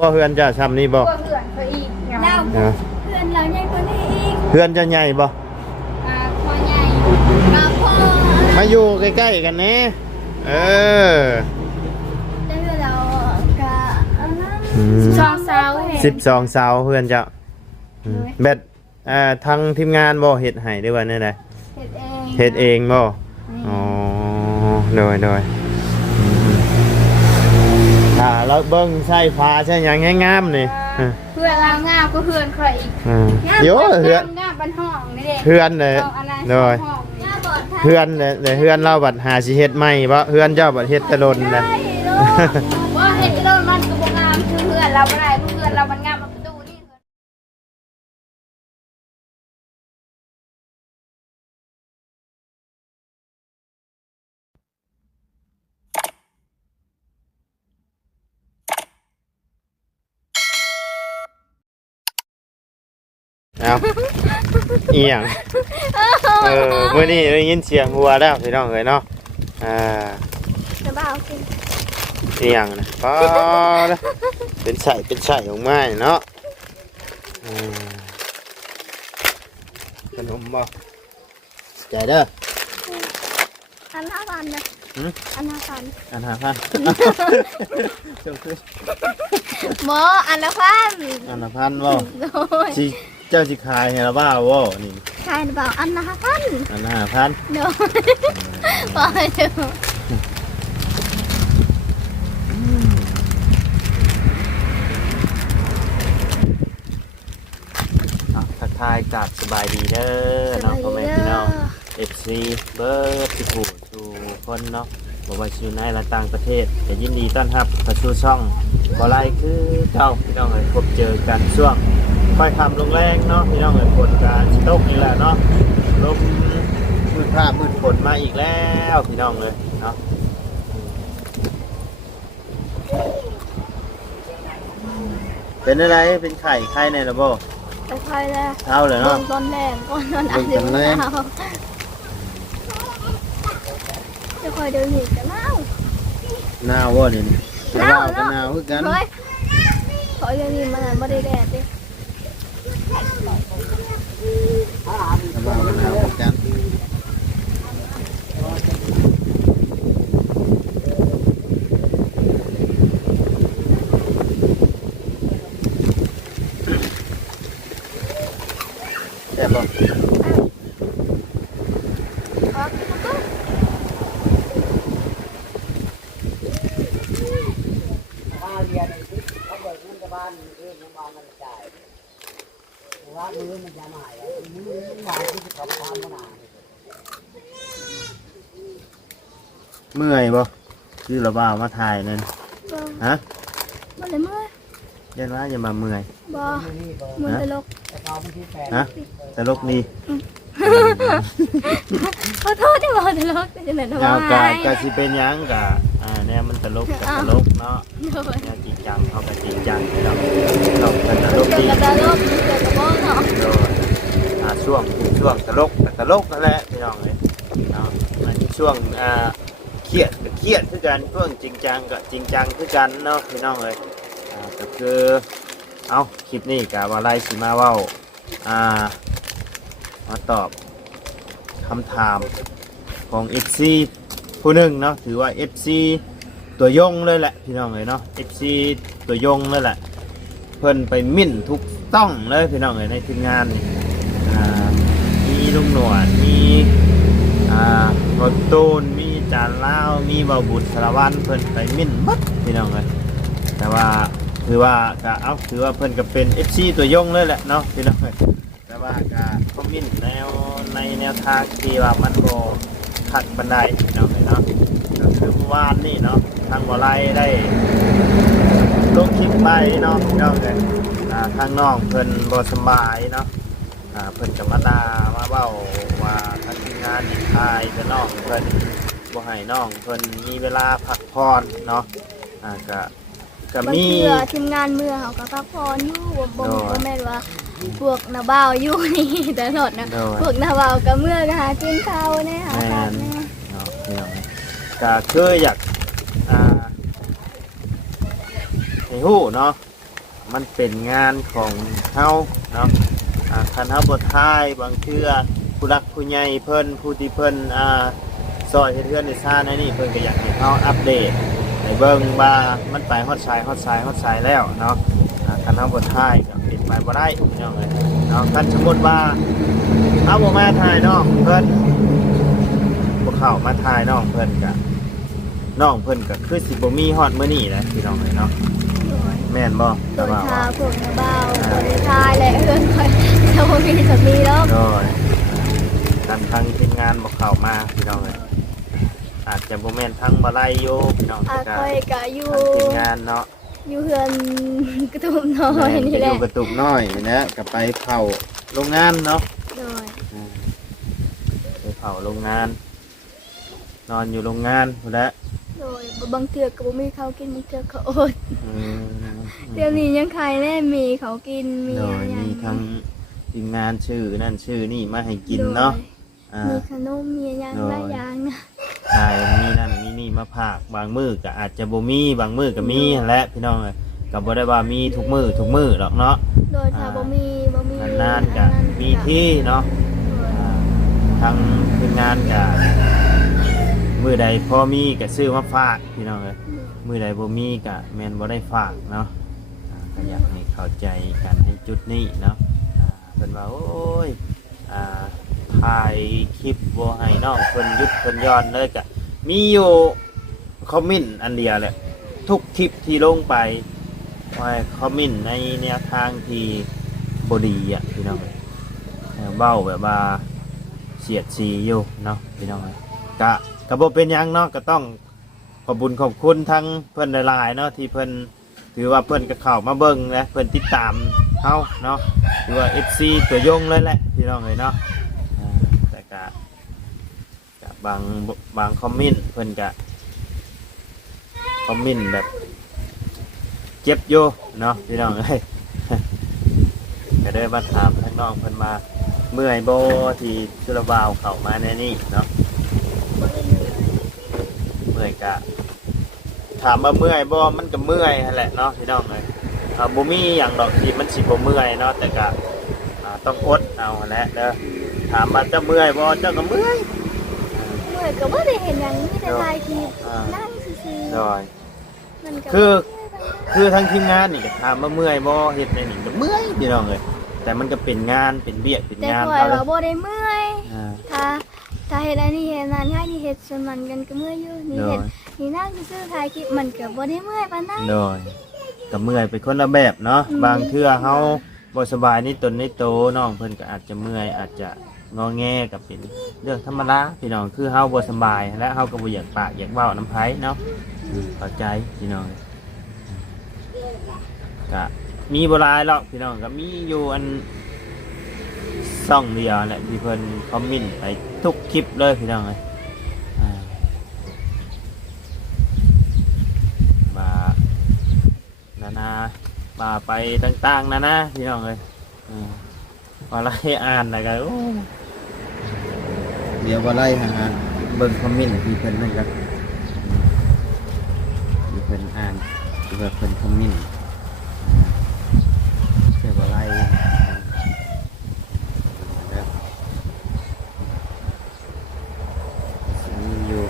บ่เฮือนเจ้าซ้ำนี่บ่ เพื่อนเขาอีกเรา เออ เพื่อนเราใหญ่กว่านี้อีก เฮือนเจ้าใหญ่บ่ พอใหญ่ก็พอ มาอยู่ใกล้ๆกันแน่เออ ได้เวลาก็สองเสาเห็น 12เสาเฮือนเจ้าเบ็ดทางทีมงานบ่เฮ็ดให้หรือว่าแนวใด เฮ็ดเอง เฮ็ดเองบ่อ๋อโดยเราเบิ่งใช้ฟ้าใช้หยังให้งามนี่ เพื่อนเรางามก็เพื่อนใครอีก โยเฮือน งามบ้านห้องนี่เด้ เฮือนเลยโดยเฮือนเลยเฮือนเราบัดหาสิเฮ็ดใหม่บ่เฮือนเจ้าบัดเฮ็ดแตะลนนะ ว่าเฮ็ดเรามันก็บ่งามคือเพื่อนเราบ่ได้เพื่อนเรามันงามประตูนี่ เอาอีหยังมื้อนี้ได้ยินเสียงวัวแล้วพี่น้องเอ้ยเนาะจะบ้ากิน อีหยังนะป้าดเป็นไส้ของไม้เนาะขนมบ่ใจเด้อ อัน5,000นะอัน5,000 อัน5,000เจ้าคือ บ่อันละพัน อันละพันบ่ โดย สิเจ้าสิขายให้ละบ่าวบ่นี่ ใช่หรือเปล่าอันละ5,000 อันละ5,000 โดยบ่เด้อ ทักทายกับสบายดีเด้อเนาะพ่อแม่พี่น้อง FC เบิร์ดทุกผู้ทุกคนเนาะบ่ว่าสิอยู่ในและต่างประเทศก็ยินดีต้อนรับเข้าสู่ช่องบ่ไลคือเจ้าพี่น้องเอ้ยพบเจอกันช่วงค่อยค่ำลงแรงเนาะพี่น้องเอ้ยฝนก็สิตกนี่แหละเนาะลมมืดฟ้ามืดฝนมาอีกแล้วพี่น้องเอ้ยเนาะเป็นอะไรเป็นไข่ในระบบ ไปค่อยแล้ว เท่าเลยเนาะ ต้นแรงก่อนนอนอันเดียวจะคอยเดินหนีกันเล่า หนาวว่นี่หนาวกันหนาวคือกัน เฮ้ยขอเดินหนีมันไม่ได้แดดดิ หนาวกันหนาวคือกันแซ่บบ่ เมื่อยบ่คือระบ่าวมาถ่ายนั่นฮะ มันเลยเมื่อย ยันว่าอย่ามาเมื่อย บ่มือตลก ฮะตลกดี ขอโทษที่บอกตลกจะเหนื่อยทำไม เอากะสิเป็นหยังกะเนี่ยมันตลกกับตลกเนาะเนี่ยจริงจังเขาก็จริงจังเราเป็นตลก เกี่ ดี ยวกับตลกเกี่ยวกับบ้องเนาะ โดยช่วงตลกกับตลกนั่นแหละพี่น้องเลยเนาะอันนี้ช่วงเครียดกับเครียดคือกันช่วงจริงจังกับจริงจังคือกันเนาะพี่น้องเลยก็คือเอาคลิปนี้กับว่าไล่สิมาเว้ามาตอบคำถามของ FC ผู้หนึ่งเนาะถือว่า FC ตัวยงเลยแหละพี่น้องเลยเนาะ FC ตัวยงเลยแหละเพิ่นไปมิ่นทุกต้องเลยพี่น้องเลยในทีมงานนี่มีลุงหนวดมีรถตูนมีจานเล้ามีเบาบุญสารวัตรเพิ่นไปมิ่นบัดพี่น้องเลยแต่ว่าถือว่าก็เอาถือว่าเพิ่นก็เป็น FC ตัวยงเลยแหละเนาะพี่น้องเลยแต่ว่าก็คอมเมนต์ในแนวทางที่ว่ามันโบขัดบันไดพี่น้องเลยเนาะก็คือเมื่อวานนี่เนาะทางวอไลได้ลงคลิปไปเนาะพี่น้องเลยทางน้องเพิ่นบ่สบายเนาะเพิ่นกับมาด่ามาเว้าว่าทางทีมงานนี่ทายแต่น้องเพิ่นบ่ให้น้องเพิ่นมีเวลาพักผ่อนเนาะก็มี ทีมงานเมื่อเขาก็พักผ่อนอยู่บ่แม่นว่าพวกนาบ่าวอยู่นี่แต่หนดนะพวกนาบ่าวก็เมื่อก็หากินข้าวเนี่ยหาข้าวเนี่ย เนาะพี่น้องก็คืออยากให้ฮู้เนาะ มันเป็นงานของเฮาเนาะคันเฮาบ่ทายบางเทื่อผู้รักผู้ใหญ่เพิ่นผู้ที่เพิ่นซอยเฮ็ดเรือนในซ่านนี่เพิ่นก็อยากให้เฮาอัปเดตให้เบิ่งว่ามันไปฮอดสายแล้วเนาะคันเฮาบ่ทายก็เป็นไปบ่ได้พี่น้องเอ้ยเนาะคันสมมุติว่าเฮาบ่มาถ่ายน้องเพิ่นบ่เข้ามาถ่ายน้องเพิ่นก็น้องเพิ่นก็คือสิบ่มีฮอดมื้อนี้แหละพี่น้องเอ้ยเนาะแม่นบ่ โด แต่ ย ว่า ทาพวกนาบ่าวบริทายและเอื้อนคอยจะบ่มีสามีแล้ว โดยการทางทีมงานบอกเข้ามาพี่น้องเลยอาจจะโมเมนทั้งบาไลโยพี่น้อง อา แต่ คอยกะอยู่ ทางทีมงานเนาะ อยู่เฮือนกระตุ้มน้อยนี่ จะ แห อ ละ ยู่กระตุกน้อยนะกับไปเผาโรงงานเนาะ โดย ไปเผาโรงงาน นอนอยู่โรงงานหมดแล้ว โดยบางเทื่อก็บ่มีเขากินบางเทื่อก็อด อืม เดี๋ยวนี้ยังใครแน่มีเขากินมี โด อะ ย ไร มีทั้งทีมงานชื่อนั่นชื่อนี่มาให้กินเนาะอ่า มีขนมมีอย่างหลายอย่างนะ ใช่มีนั่นมีนี่มาผากบางมือก็อาจจะบ่มีบางมือก็มีนั่นแหละพี่น้องเลยก็บ่ได้ว่ามีทุกมือหรอกเนาะ โดยถ้าบ่มี นานๆก็มีที่เนาะทางทีมงานก็มือใดพอมีก็ซื้อมาฝากพี่น้องเลยมือใดบ่มีก็แม่นบ่ได้ฝากเนาะก็อยากให้เข้าใจกันในจุดนี้เนาะเป็นว่าโอ้ยถ่ายคลิปบ่ให้น้องเพิ่นยุดเพิ่นย้อนเลยก็มีอยู่คอมเมนต์อันเดียวแหละทุกคลิปที่ลงไปว่าคอมเมนต์ในแนวทางที่บ่ดีอ่ะพี่น้องเอ้ยเบ้าแบบว่าเสียดสีอยู่เนาะพี่น้องเอ้ยก็บ่เป็นหยังเนาะก็ต้องขอบคุญขอบคุณทั้งเพิ่นหลายๆเนาะที่เพิ่นถือว่าเพิ่นก็เข้ามาเบิ่งและเพิ่นติดตามเฮาเนาะถือว่า FC ตัวยงเลยแหละพี่น้องเอ้ยเนาะแต่ก็บางคอมเมนต์เพิ่นก็คอมเมนต์แบบเจ็บอยู่เนาะพี่น้องเอ้ย ก็ได้มาถามทั้งน้องเพิ่นมาเมื่อยโบที่ชุลบาวเข้ามาในนี่เนาะเมื่อยกะถามว่าเมื่อยบ่มันก็เมื่อยนั่นแหละเนาะพี่น้องเลยบ่มีอย่างดอกที่มันสิบ่เมื่อยเนาะแต่ก็ต้องอดเอาแหละเด้อถามว่าเจ้าเมื่อยบ่เจ้าก็เมื่อย เมื่อยก็บ่ได้เห็นหยังมีแต่ถ่ายคลิปนั่งซื่อ โดย ๆมันก็ คือทั้งทีมงานนี่ก็ถามว่าเมื่อยบ่เฮ็ดในนี่ก็เมื่อยพี่น้องเลยแต่มันก็เป็นงานเป็นเวียกเป็น แต่ งาน ข่อย เขาเล ว่าย บ่ได้เมื่อย อ่า ถ้าเฮ็ดอันนี้เฮ็ดนั้นให้นี่เฮ็ดส่วนมันกันก็เมื่อยอยู่นี่ โด เฮ็ ย ดนี่นั่งซื่อๆถ่ายคลิปมันก็บ่ได้เมื่อยปานนั้น โดยก็เมื่อยเป็นคนละแบบเนาะ อืม บางเทื่อเฮาบ่สบายนี่ตนนี่โตน้องเพิ่นก็อาจจะเมื่อยอาจจะงอแงก็เป็นเรื่องธรรมดาพี่น้องคือเฮาบ่สบายและเฮาก็บ่อยากปากอยากเว้าน้ำไผเนาะเข้าใจพี่น้องก็มีบ่หลายหรอกพี่น้องก็มีอยู่อันช่องเดียวแหละที่เพิ่นคอมเมนต์ไปทุกคลิปเลยพี่น้องเอ้ยมานานามาไปต่างๆนะพี่น้องเลยว่าไล่อ่านนะกันเดี๋ยวว่าไล่หาเบิ่งคอมเมนต์ที่เพิ่นนั่นกันที่เพิ่นอ่านที่เพิ่นคอมเมนต์เดี๋ยวว่าไล่อยู่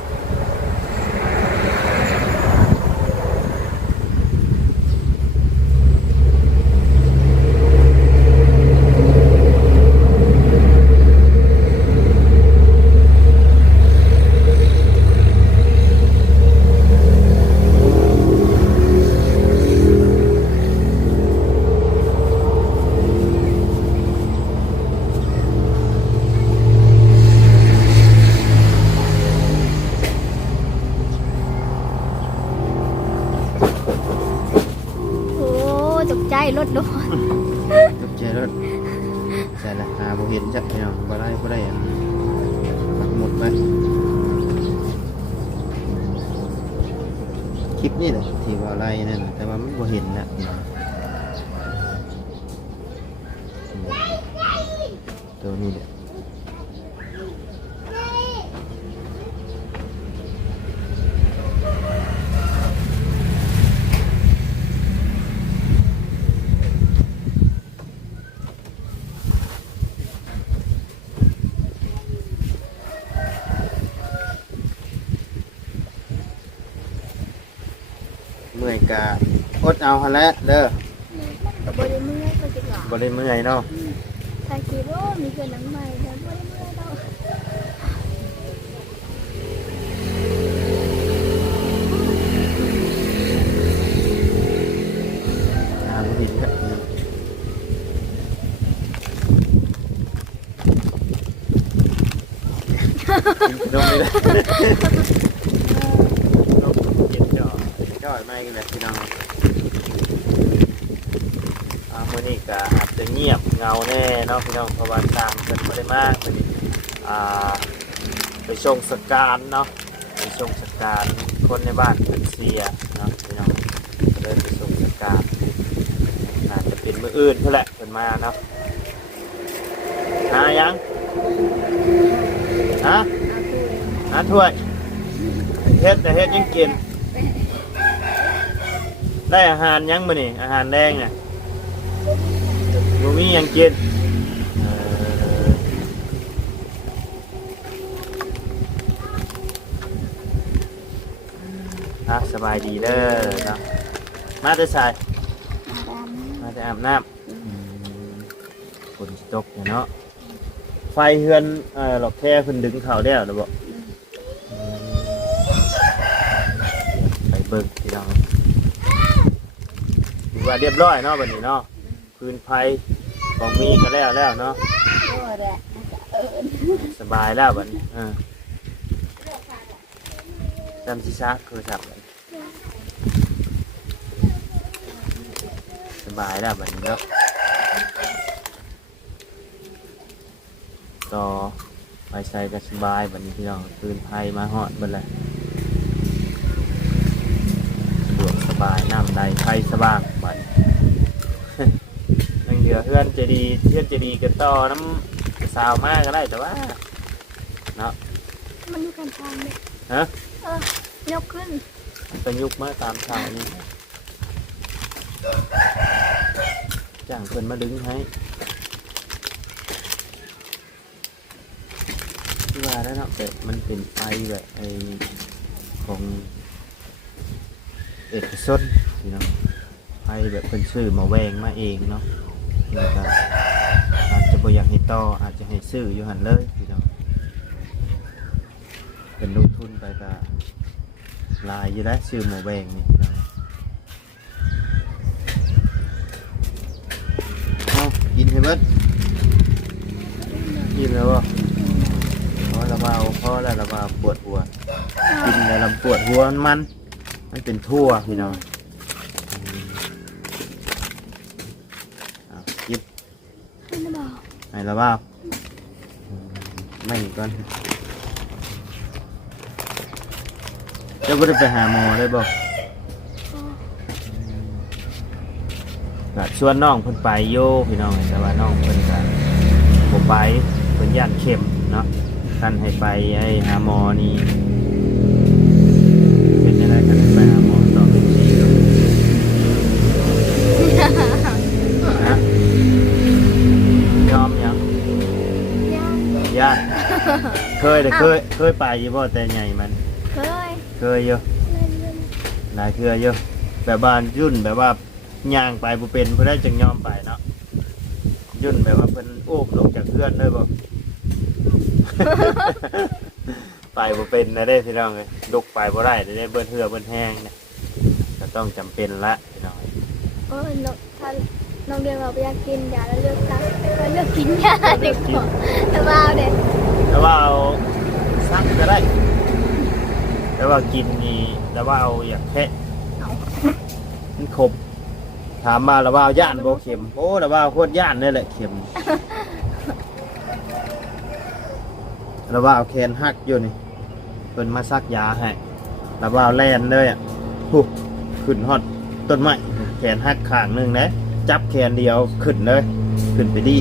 โอ้ตกใจรถโดน ตกใจรถใช่ละบ่เห็นจักพี่น้องบ่ได้อันปักหมุดไว้คลิปนี่แหละที่ว่าไล่นั่นน่ะแต่ว่ามันบ่เห็นนะพี่น้องตัวนี้แหละ ก็อดเอาหั่นแหละเด้อ ก็บ่ได้เมื่อยก็คิดว่า บ่ได้เมื่อยเนาะ ถ้าคิดว่ามีเพื่อนหนังใหม่แล้วบ่ได้เมื่อยดอก บ่ผิดครับกินนมไม่ได้นมกินจ่อยไม่กันเลยพี่น้องมื้อนี้ก็อาจจะเงียบเงาแน่เนาะพี่น้องเพราะว่าตามกันบ่ได้มากมื้อนี้ไปชงสการเนาะไปชงสการคนในบ้านเป็นเสียเนาะพี่น้องก็เลยไปชงสการอาจจะเป็นมื้ออื่นเท่าแหละเพิ่นมาเนาะหายังฮะหาถ้วยเฮ็ดแต่เฮ็ดยังกินได้อาหารยังมื้อนี้อาหารแดงเนี่ยบ่มีหยังกินสบายดีเด้อเนาะมาแต่สายมาแต่อาบน้ำฝนตกเนาะไฟเฮือนหลอกแค่เพิ่นดึงเขาแล้วนะบ่ไปเบิ่งพี่น้องถือว่าเรียบร้อยเนาะบัดนี้เนาะพื้นไฟของมีก็แล้วเนาะสบายแล้วบัดนี้จำสิซะคือสับสบายแล้วบัดนี้เนาะต่อไปใส่ก็สบายบัดนี้พี่น้องพื้นไฟมาฮอดเบิดแล้วสะดวกสบายน้ำใดไฟสว่างบัดยังเหลือเพื่อนจะดีกันต่อน้ำสาวมากก็ได้แต่ว่าเนาะ มันอยู่กันทางเลย ฮะ ยกขึ้น เป็นยุคมาตามทางนี้จ้างเพิ่นมาดึงให้ที่ว่าแล้วเนาะแต่มันเป็นไฟแบบไอของเอกชนพี่น้องไฟแบบเพิ่นซื้อมาแวงมาเองเนาะแล้วก็อาจจะบ่อยากให้ต่ออาจจะให้ซื้ออยู่หันเลยพี่น้องเป็นลงทุนไปก็ลายอยู่แล้วซื้อหมูแบงนี่พี่น้องเอากินให้เบิดกินแล้วบ่พอแล้วระบาปวดหัวกินแล้วลำปวดหัวมันเป็นทั่วพี่น้องกิน ไม่บอก ไหนระบาไม่ก่อนจะไม่ได้ไปหาหมอได้บ่ก็ชวนน้องเพิ่นไปโยพี่น้องแต่ว่าน้องเพิ่นก็บ่ไปเพิ่นย่านเข็มเนาะท่านให้ไปให้หาหมอนี่เป็นยังไงท่านให้ไปหาหมอต่อเป็นชีนะยอมยังย่านเคยไปอยู่บ่แต่ใหญ่มันเคยอยู่หลายเคยอยู่แบบบ้านยุ่นแบบว่าย่างไปบ่เป็นเพื่อได้จังยอมไปเนาะยุ่นแบบว่าเพิ่นโอ้มลงจากเพื่อนเลยบ่ ไปบ่เป็นนะเด้พี่น้องเอ้ยลุกไปบ่ได้ได้เบิ้นเหือเบิ้นแห้งเนี่ยก็ต้องจำเป็นละพี่น้องถ้าน้องเดือนเราอยากกินยาแล้วเลือกซักก็เลือกกินยาดีกว่าแต่ว่าเด็ก แต่ว่าเอาซักก็ได้แต่ว่ากินนี่แต่ว่าเอาอยากแค่มันขบถามมาแล้วว่าย่านโบเข็มโอ้แล้วว่าโคตรย่านนี่แหละเข็มแล้วว่าเอาแคนหักอยู่นี่เพิ่นมาซักยาให้แล้วว่าแล่นเลยอ่ะปุ๊บขึ้นฮอดต้นไม้แขนหักข้างหนึงนะจับแขนเดียวขึ้นเลยขึ้นไปดี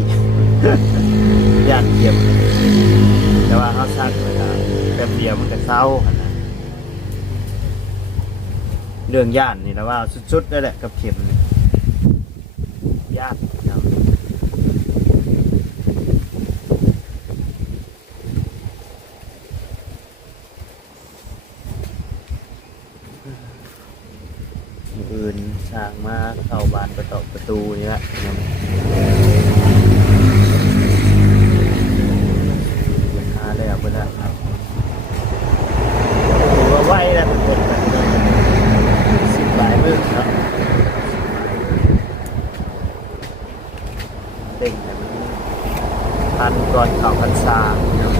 ย่านเข็มแต่ว่าเขาซักไปแล้วแป๊บเดียวมันก็เศร้าขนาดเรื่องย่านนี่แล้วว่าสุดๆได้แหละกับเข็มนี่ย่านเนาะอื่น านประตูนี่แหละหาแล้วเพิ่นน่ะถือว่าไวแล้วทุกคน10ปลายมื้อเนาะเต็งแต่มันทันก่อนเข้าพรรษาเนาะ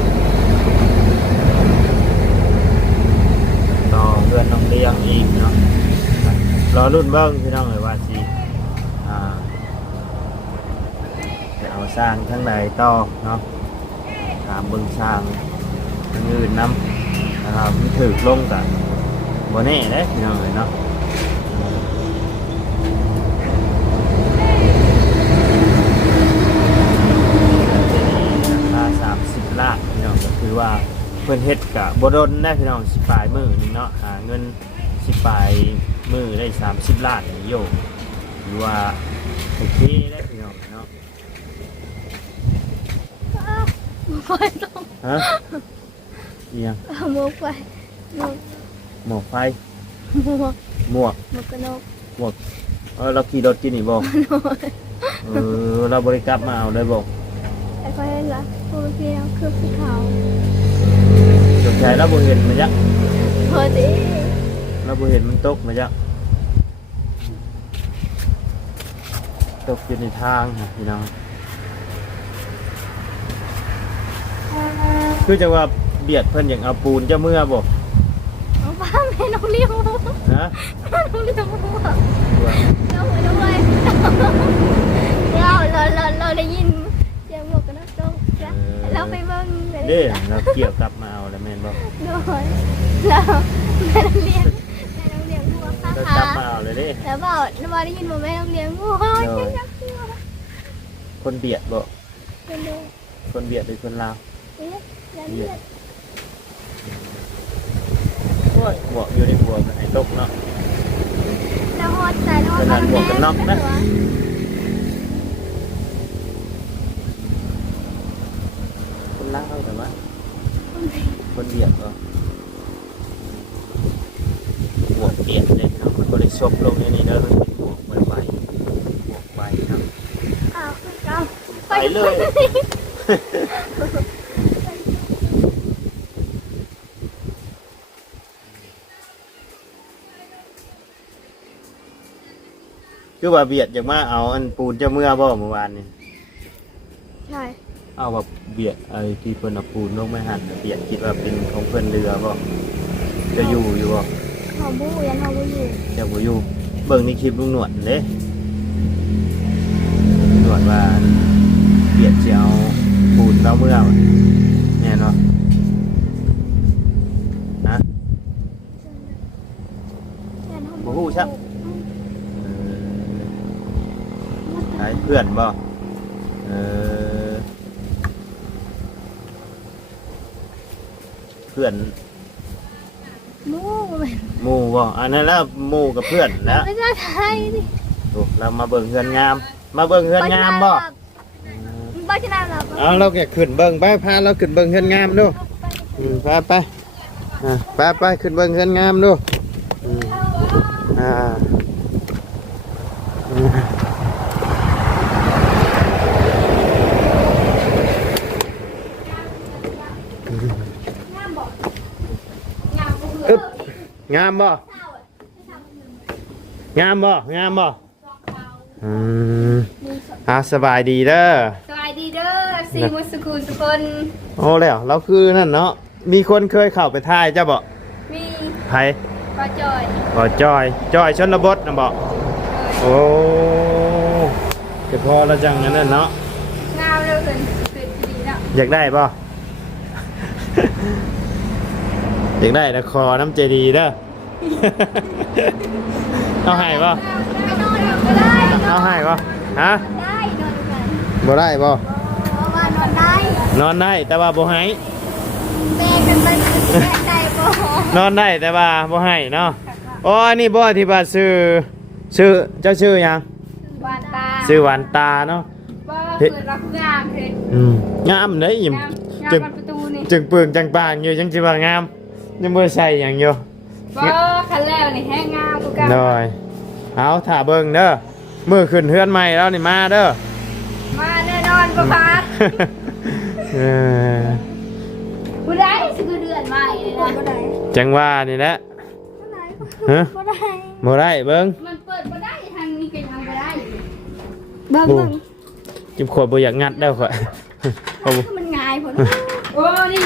ต่อเพื่อนน้องเลี้ยงอีกเนาะรอรุ่นเบิ้งพี่น้องเลยว่าสิจะเอาสร้างทั้งใดต่อเนาะตามเบิ้งสร้างทั้งอื่นนำนะครับมันถือลงกันบนนี้ได้พี่น้องเลยเนาะราคา30 ล้านพี่น้องก็คือว่าเพิ่นเฮ็ดกับบดนได้พี่น้องสิปลายมือนี่เนาะหาเงินสิปลายมือได้30 ล้านนี่โยหรือว่าโอเคได้พี่น้องเนาะ ไฟต้อง ฮะเอียง หมวกไฟหมวก หมวกไฟ หมวก หมวก หมวกกระนก หมวกเราขี่รถกินนี่บ่เราบริกรรมมาเอาได้บ่ ไอ้ไฟละพวกพี่น้องคือสีขาว สนใจเราบ่เห็นมันยัก พอดี เราบ่เห็นมันตกมันยักตกอยู่ในทางนะพี่น้องคือจะว่าเบียดเพิ่นอย่างเอาปูนเจ้าเมื่อบ่ เอาป้าแม่น้องเลี้ยงหมู ฮะ น้องเลี้ยงหมูเราเหมือนด้วยเราได้ยินเสียงหมวกกันน็อกตกเราไปเบิ่งเลย เด้เราเกี่ยวกลับมาเอาแล้วแม่นบ่ ด้วยเราแม่น้องเลี้ยงหมูค่ะ เรากลับมาเอาเลยเด้ แล้วบอกนว่าได้ยินว่าแม่น้องเลี้ยงหมูเจ๊ยักษ์ตัว คนเบียดบ่ เป็นเลย คนเบียดหรือคนลาว เอ๊ะแล้วเลือด โอ้ยหมวกอยู่ในหัวมันให้ตกเนาะ แล้วฮอดใส่ฮอดแม่ คนลาวแต่ว่าคนเบียดบ่หัวเบียดเลยเนาะมันบ่ได้ซบลงในนี้เด้อมันเป็นหัวใบหัวใบเนาะ อ้าวคือเก่า ไปเลยคือว่าเบียดอยากมาเอาอันปูนเจ้าเมื่อบ่เมื่อวานนี่ ใช่ เอาแบบเบียดไอ้ที่เพิ่นเอาปูนลงไม่หันเบียดคิดว่าเป็นของเพิ่นเรือบ่จะอยู่บ่ หอมบูยันหอมบูอยู่ จะบ่อยู่เบิ่งในคลิปลุงหนวดเด้หนวดว่าเบียดสิเอาปูนเราเมื่อแน่นอนฮะบ่ฮู้ซักไอ้เพื่อนบ่เพื่อน มูมัน หมู่บ่อันนั้นแล้วหมู่กับเพื่อนแล้ว ไม่ใช่ไทยดิ โอ้เรามาเบิ่งเฮือนงาม มาเบิ่งเฮือนงามบ่ บ้าชนะเรา เอาเราแกขึ้นเบิ่งไปพาเราขึ้นเบิ่งเฮือนงามดูไปไปขึ้นเบิ่งเฮือนงามดูอ่าอึ๊บงามบ่งามบ่งามบ่สบายดีเด้อ สวัสดีเด้อซีมุสกุลทุกคน โอ้แล้วเราคือนั่นเนาะมีคนเคยเข้าไปถ่ายเจ้าบ่ มี ไผ ปลาจอย บ่จอยชนบทนะบ่โอ้จะพอแล้วจังนั้นน่ะเนาะ งามเลยเป็นดีเนาะ อยากได้ป่ะ อยากได้แต่คอน้ำใจดีเด้อ เอาให้ป่ะ ไปนอนก็ได้ เอาให้ป่ะฮะ ได้นอนกัน บ่ได้ป่ะ เพราะว่านอนได้ นอนได้แต่ว่าบ่ให้ แม่กันเป็นได้บ่ นอนได้แต่ว่าบ่ให้เนาะอ๋ออันนี้บ่ที่ว่าชื่อเจ้าชื่อหยัง หวานตา ชื่อหวานตาเนาะ บ่เปิดรักงามเลย งามเด้อิ่ม งาม จึง ประตูนี่ จึงเปลืองจังปางอยู่จังสิว่างามยังบ่ใส่หยังอยู่ บ่คันแล้วนี่แห้งงามกูกัน น้อยเอาถ่าเบิ่งเด้อ มื้อขึ้นเฮือนใหม่แล้วนี่มาเด้อ มาแน่นอนประพัด เออ ผู้ใดสิคือเดือนใหม่เลยนะผู้ใด จังว่านี่แหละ ผู้ใด ฮะ ผู้ใด บ่ได้เบิ่ง มันเปิดบ่ได้ทางนี้ก็ทางบ่ได้เบิ่ง โอ้ เบิ่ง จิบขวดบ่อยากงัดเด้อข่อยเอาบ่ คือมันง่ายพุ่นโอ้นี่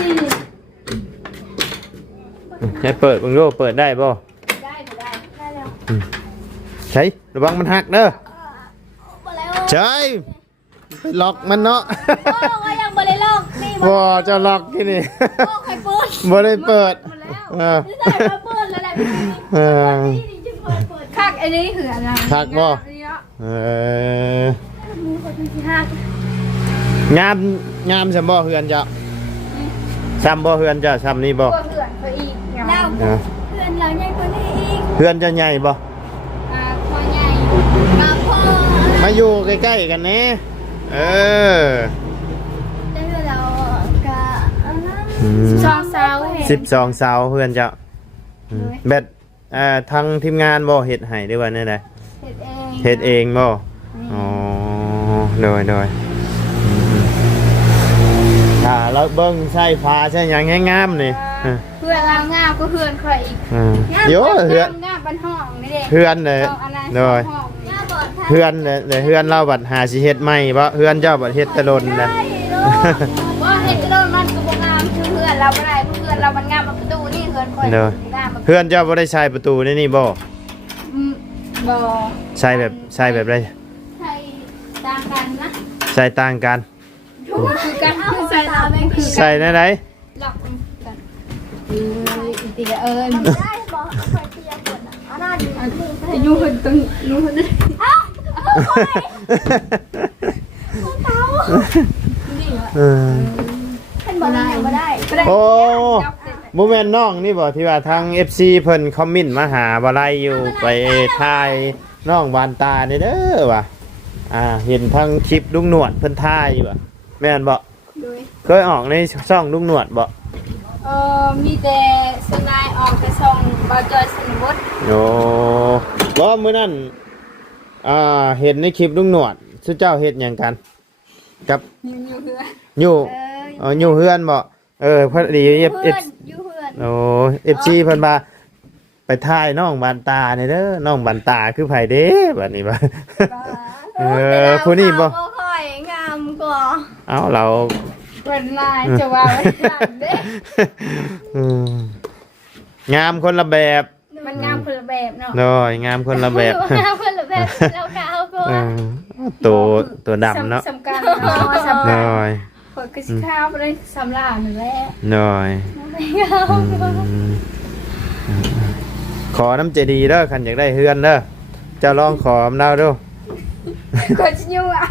ให้เปิดเบิ่งดูเปิดได้บ่ ได้แล้ว ใช่ระวังมันหักเด้อ บ่แล้ว ใช่ไปล็อกมันเนาะ โอ้ก็ยังบ่ได้ลอกนี่ บ่เจะล็อกที่นี่ โอ้ใครเปิด บ่ได้เปิด หมดแล้ว เออ นี่ใส่มาเปิดแล้วแหละพี่ เออ นี่จึงเปิดคักไอ้นี่คืออะไร คักบ่ เออ มีคนที่ฮัก งามซำบ่เฮือนเจ้าซ้ำบ่เฮือนเจ้าซ้ำนี่บ่ ตัวเพื่อนเขาอีกแล้ว เออ เพื่อนเราใหญ่กว่านี้อีก เฮือนเจะใหญ่บ่ พ่อใหญ่กับพ่อ มาอยู่ใกล้ๆกันแน่เออ ได้เพื่อนเรากับ อืม สองสาวเห็น 12เสาเฮือนเจ้าอืมแบดทางทีมงานบ่เฮ็ดให้หรือว่าแนวใด เห็ดเอง เฮ็ดเองบ่อ๋อโดยถ้าเราเบิ่งใส่ฟ้าใช่หยังให้งามนี่ เพื่อนเรางามก็เพื่อนใครอีก เดี๋ยวเฮือน งามบ้านห้องนี่เด็ก เฮือนเลย โด โดย เฮือนเลยเฮือนเราบัดหาสิเฮ็ดใหม่บ่เฮือนเจ้าบัดเฮ็ดแตะลนนะ ว่าเห็ดโดนมันก็บ่งามคือเพื่อนเราบ่ได้เพื่อนเรามันงามประตูนี่เพื่อนคอย เด้อ งาม เฮือนเจ้าบ่ได้ใช้ประตูนี่บ่ บ่ ใช้แบบใด ใช่ต่างกันนะ ใช้ต่างกัน คือกันคือใส่ตาแม่งคือ ใส่แนวใด หลอกกันอีตีเอิญได้บ่คอยเตียงหมดอ่ะอันนั้นอยู่คนตรงอยู่คนนี้เอ้านี่เหรอ เออ เป็นบ่ได้บ่ได้ โอ้บ่แม่นน้องนี่บ่ที่ว่าทาง FC เพิ่นคอมเมนต์มาหาบ่ไล่อยู่ไปถ่ายน้องบานตานี่เด้อว่ะเห็นทางคลิปลุงหนวดเพิ่นถ่ายอยู่ว่ะแม่นบ่ โดย เคยออกในช่องลุงหนวดบ่ มีแต่สนายออกไปส่งบาจอยสนบด โอ้บ่มื้อนั้นเห็นในคลิปลุงหนวดซุเจ้าเฮ็ดหยังกัน กับ อยู่เพื่อน อยู่อยู่เฮือนบ่พอดี อยู่ F เพื่อน โอ้ FC เพิ่นว่าไปถ่ายน้องบานตานี่เด้อน้องบานตาคือไผเด้บัดนี้บ่ ผู้นี้บ่ ค่อยงามกว่า เอ้าเรา เป็นลายจะว่าไว้หลังเด้ อืมงามคนละแบบ มันงามคนละแบบเนาะ โน้อยงามคนละแบบ งามคนละแบบแล้วขาวกว่า เออตัวดำเนาะ สำคัญเนาะสำคัญ น้อย เปิดกระสิข้าวไปเลยสำลาหนึ่งแล้ว น้อย ไม่เอา อืมขอน้ำเจดีย์เด้อคันอยากได้เฮือนเด้อเจะลองขออำนาจดู ก็จะยุ่งอ่ะ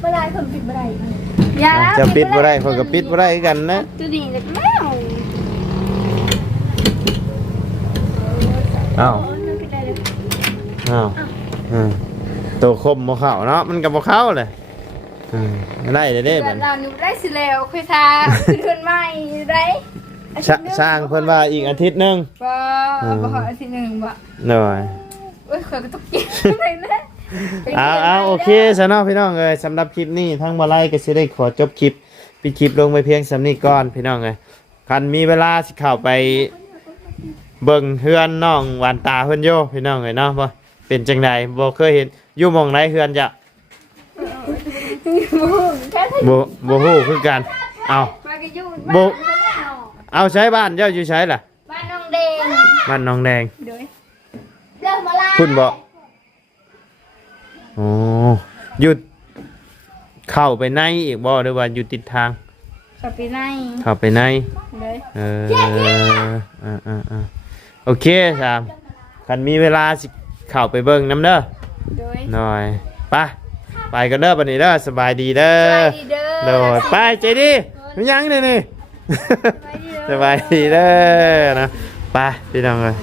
ไม่ได้คนปิดไม่ได้อย่าแล้ว จะปิดบ่ได้คนก็ปิดบ่ได้คือกันนะ ตัวนี้เล็กแล้ว อ้าว ปิดได้เลย อ้าวตัวคมบ่เข้าเนาะมันก็บ่เข้าเลยได้เด้ เดื บั อ ด นเราหนูได้สิแล้วคุยทาเพื่อนใหม่ได้ สร้างเพิ่นว่าอีกอาทิตย์หนึง บ่ขออาทิตย์หนึ่งบ่ น้อย โอ้ยขอยก็ต้องกินเลยนะ เอาโอเคซะเนาะพี่น้องเอ้ยสำหรับคลิปนี้ทั้งบ่ไล่ก็สิได้ขอจบคลิปปิดคลิปลงไปเพียงสำนี้ก่อนพี่น้องเอ้ยคันมีเวลาสิเข้าไปเบิ่งเฮือนน้องหวานตาเพิ่นโยพี่น้องเอ้ยเนาะบ่เป็นจังไดบ่เคยเห็นอยู่หม่องไหนเฮือนจ้ะบ่ฮู้คือกันเอา มาก็อยู่ บ่ บ้าน เอาใช้บ้านเจ้าอยู่ใช้ล่ะ บ้านน้องแดง บ้านน้องแดง เดี๋ยวเริ่มมาลา คุณบ่โอ้อยู่เข้าไปในอีกบ่หรือว่าอยู่ติดทาง ขับไปไหน เข้าไปใน เลย โอเคสามคันมีเวลาสิเข้าไปเบิ่งน้ำเด้อ โดย หน่อยไปกันเด้อบัดนี้เด้อสบายดีเด้อ เด้อ โดดไปใจดีมันยังนี่ สบายดีเด้อนะไปพี่น้องเอ้ย